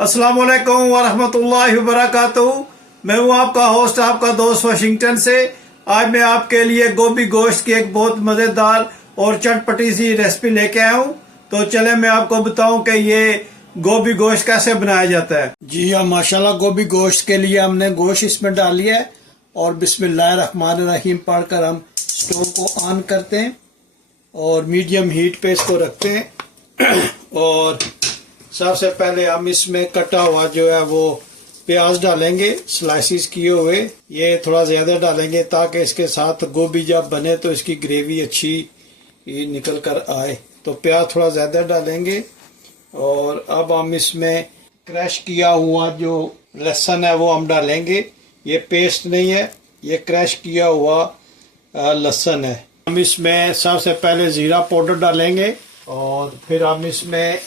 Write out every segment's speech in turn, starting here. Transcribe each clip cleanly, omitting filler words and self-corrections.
अस्सलामुअलैकुम वरहमतुल्लाहि वबरकातुहू। मैं हूँ आपका होस्ट, आपका दोस्त वाशिंगटन से। आज मैं आपके लिए गोभी गोश्त की एक बहुत मज़ेदार और चटपटी सी रेसिपी लेके आया हूँ। तो चले मैं आपको बताऊं कि ये गोभी गोश्त कैसे बनाया जाता है। जी हाँ, माशाल्लाह गोभी गोश्त के लिए हमने गोश्त इसमें डाली है और बिस्मिल्लाहिर्रहमानिर्रहीम पढ़कर हम स्टोव को ऑन करते हैं और मीडियम हीट पे इसको रखते हैं। और सबसे पहले हम इसमें कटा हुआ जो है वो प्याज डालेंगे, स्लाइसिस किए हुए। ये थोड़ा ज़्यादा डालेंगे ताकि इसके साथ गोभी जब बने तो इसकी ग्रेवी अच्छी निकल कर आए। तो प्याज थोड़ा ज़्यादा डालेंगे। और अब हम इसमें क्रश किया हुआ जो लहसुन है वो हम डालेंगे। ये पेस्ट नहीं है, ये क्रश किया हुआ लहसुन है। हम इसमें सबसे पहले ज़ीरा पाउडर डालेंगे और फिर हम इसमें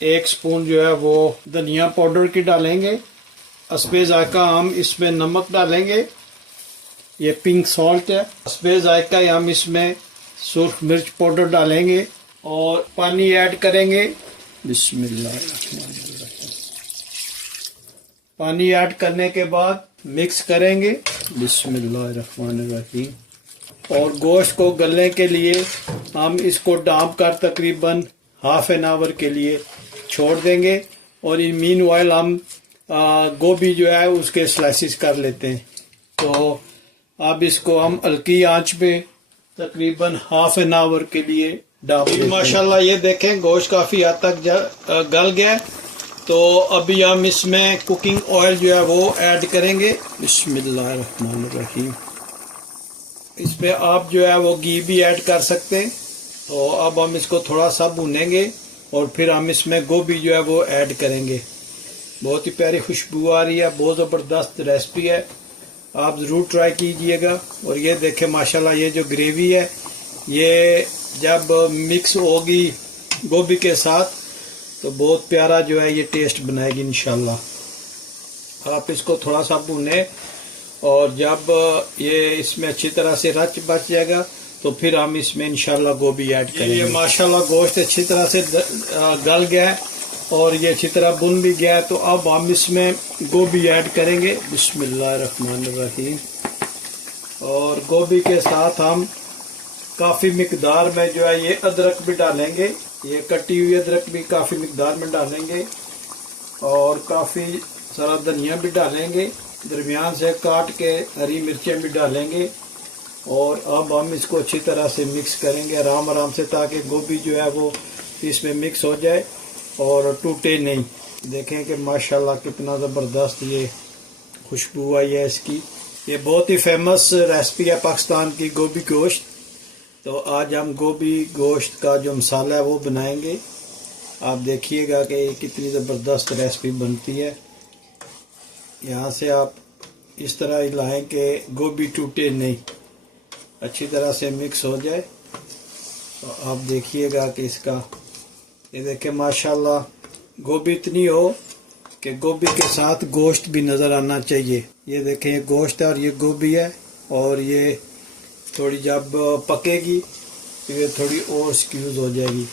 1 स्पून जो है वो धनिया पाउडर की डालेंगे। हस्बे जायका हम इसमें नमक डालेंगे, ये पिंक सॉल्ट है। हस्बे जायका हम इसमें सुर्ख मिर्च पाउडर डालेंगे और पानी ऐड करेंगे। बिस्मिल्लाहिर्रहमानिर्रहीम। पानी ऐड करने के बाद मिक्स करेंगे। बिस्मिल्लाहिर्रहमानिर्रहीम। और गोश्त को गलने के लिए हम इसको डांप कर तकरीबन हाफ एन आवर के लिए छोड़ देंगे। और इन मीन वाइल हम गोभी जो है उसके स्लाइसिस कर लेते हैं। तो अब इसको हम हल्की आंच पे तकरीबन हाफ एन आवर के लिए डाल देते हैं। माशाल्लाह ये देखें गोश्त काफ़ी हद तक गल गया। तो अभी हम इसमें कुकिंग ऑयल जो है वो ऐड करेंगे। बिस्मिल्लाहिर्रहमानिर्रहीम। इसमें आप जो है वो घी भी ऐड कर सकते हैं। तो अब हम इसको थोड़ा सा भूनेंगे और फिर हम इसमें गोभी जो है वो ऐड करेंगे। बहुत ही प्यारी खुशबू आ रही है, बहुत ज़बरदस्त रेसिपी है, आप ज़रूर ट्राई कीजिएगा। और ये देखें माशाल्लाह ये जो ग्रेवी है ये जब मिक्स होगी गोभी के साथ तो बहुत प्यारा जो है ये टेस्ट बनाएगी इंशाल्लाह। आप इसको थोड़ा सा भूनें और जब ये इसमें अच्छी तरह से रच बच जाएगा तो फिर हम इसमें इंशाल्लाह गोभी ऐड करेंगे। ये माशाल्लाह गोश्त अच्छी तरह से गल गया है और ये अच्छी तरह भुन भी गया है। तो अब हम इसमें गोभी ऐड करेंगे। बिस्मिल्लाहिर्रहमानिर्रहीम। और गोभी के साथ हम काफ़ी मिकदार में जो है ये अदरक भी डालेंगे। ये कटी हुई अदरक भी काफ़ी मिकदार में डालेंगे और काफ़ी सारा धनिया भी डालेंगे। दरमियान से काट के हरी मिर्चें भी डालेंगे। और अब हम इसको अच्छी तरह से मिक्स करेंगे आराम आराम से, ताकि गोभी जो है वो इसमें मिक्स हो जाए और टूटे नहीं। देखें कि माशाल्लाह कितना ज़बरदस्त ये खुशबू आई है इसकी। ये बहुत ही फेमस रेसिपी है पाकिस्तान की, गोभी गोश्त। तो आज हम गोभी गोश्त का जो मसाला है वो बनाएंगे। आप देखिएगा कि कितनी ज़बरदस्त रेसिपी बनती है। यहाँ से आप इस तरह हिलाएं कि गोभी टूटे नहीं, अच्छी तरह से मिक्स हो जाए। तो आप देखिएगा कि इसका ये देखें माशाल्लाह गोभी इतनी हो कि गोभी के साथ गोश्त भी नज़र आना चाहिए। ये देखें ये गोश्त है और ये गोभी है और ये थोड़ी जब पकेगी तो ये थोड़ी और स्क्यूज़ हो जाएगी।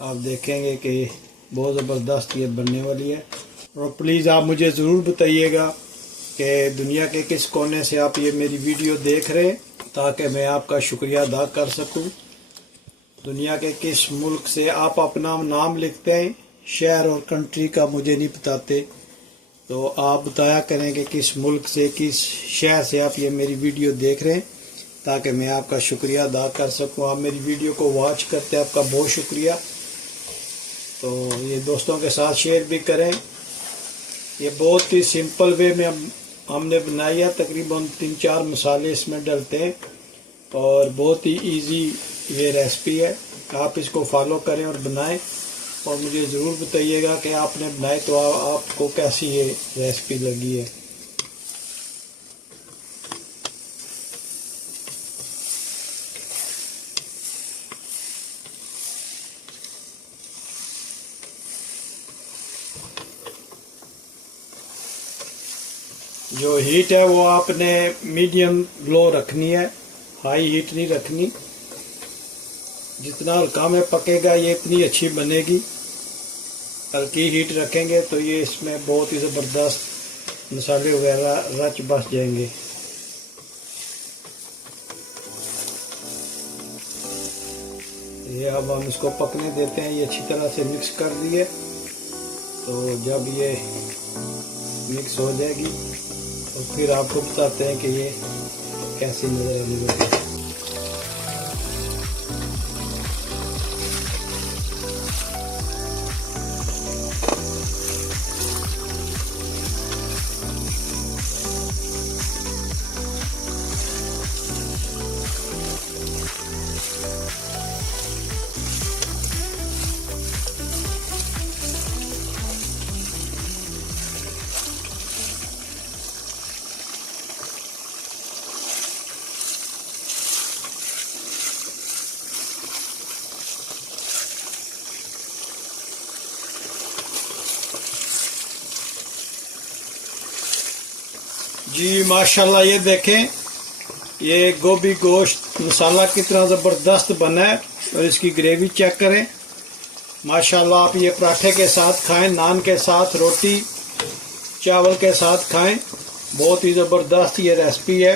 आप देखेंगे कि बहुत ज़बरदस्त ये बनने वाली है। और प्लीज़ आप मुझे ज़रूर बताइएगा कि दुनिया के किस कोने से आप ये मेरी वीडियो देख रहे हैं, ताकि मैं आपका शुक्रिया अदा कर सकूं। दुनिया के किस मुल्क से आप अपना नाम लिखते हैं, शहर और कंट्री का मुझे नहीं बताते। तो आप बताया करें कि किस मुल्क से, किस शहर से आप ये मेरी वीडियो देख रहे हैं, ताकि मैं आपका शुक्रिया अदा कर सकूं। आप मेरी वीडियो को वॉच करते हैं, आपका बहुत शुक्रिया। तो ये दोस्तों के साथ शेयर भी करें। ये बहुत ही सिंपल वे में हमने बनाई है। तकरीबन 3-4 मसाले इसमें डलते हैं और बहुत ही इजी ये रेसिपी है। आप इसको फॉलो करें और बनाएं और मुझे ज़रूर बताइएगा कि आपने बनाई तो आपको कैसी ये रेसिपी लगी है। जो हीट है वो आपने मीडियम लो रखनी है, हाई हीट नहीं रखनी। जितना हल्का में पकेगा ये इतनी अच्छी बनेगी। हल्की हीट रखेंगे तो ये इसमें बहुत ही ज़बरदस्त मसाले वगैरह रच बस जाएंगे। ये अब हम इसको पकने देते हैं। ये अच्छी तरह से मिक्स कर दिए, तो जब ये मिक्स हो जाएगी तो फिर आपको बताते हैं कि ये कैसी नजर आने लगी। जी माशाल्लाह, ये देखें ये गोभी गोश्त मसाला कितना ज़बरदस्त बना है और इसकी ग्रेवी चेक करें। माशाल्लाह, आप ये पराठे के साथ खाएं, नान के साथ, रोटी चावल के साथ खाएं। बहुत ही ज़बरदस्त ये रेसिपी है,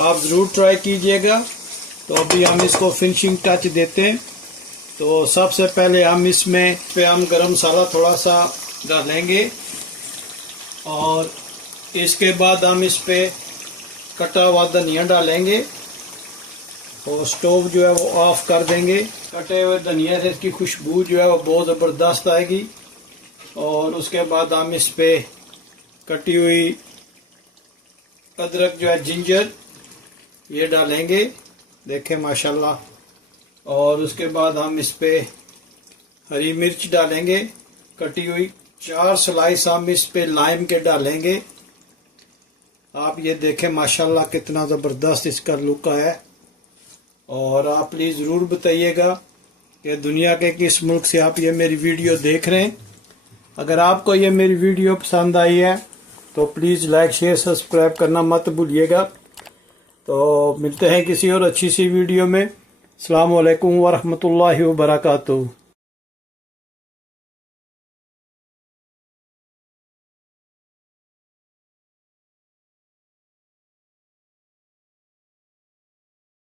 आप ज़रूर ट्राई कीजिएगा। तो अभी हम इसको फिनिशिंग टच देते हैं। तो सबसे पहले हम इसमें हम गरम मसाला थोड़ा सा डालेंगे और इसके बाद हम इस पे कटा हुआ धनिया डालेंगे और स्टोव जो है वो ऑफ कर देंगे। कटे हुए धनिया से इसकी खुशबू जो है वो बहुत ज़बरदस्त आएगी। और उसके बाद हम इस पे कटी हुई अदरक जो है जिंजर ये डालेंगे, देखें माशाल्लाह। और उसके बाद हम इस पे हरी मिर्च डालेंगे कटी हुई। 4 स्लाइस हम इस पे लाइम के डालेंगे। आप ये देखें माशाल्लाह कितना ज़बरदस्त इसका लुक है। और आप प्लीज़ ज़रूर बताइएगा कि दुनिया के किस मुल्क से आप ये मेरी वीडियो देख रहे हैं। अगर आपको ये मेरी वीडियो पसंद आई है तो प्लीज़ लाइक शेयर सब्सक्राइब करना मत भूलिएगा। तो मिलते हैं किसी और अच्छी सी वीडियो में। अस्सलामु अलैकुम वरहमतुल्लाहि वबरकातुहू।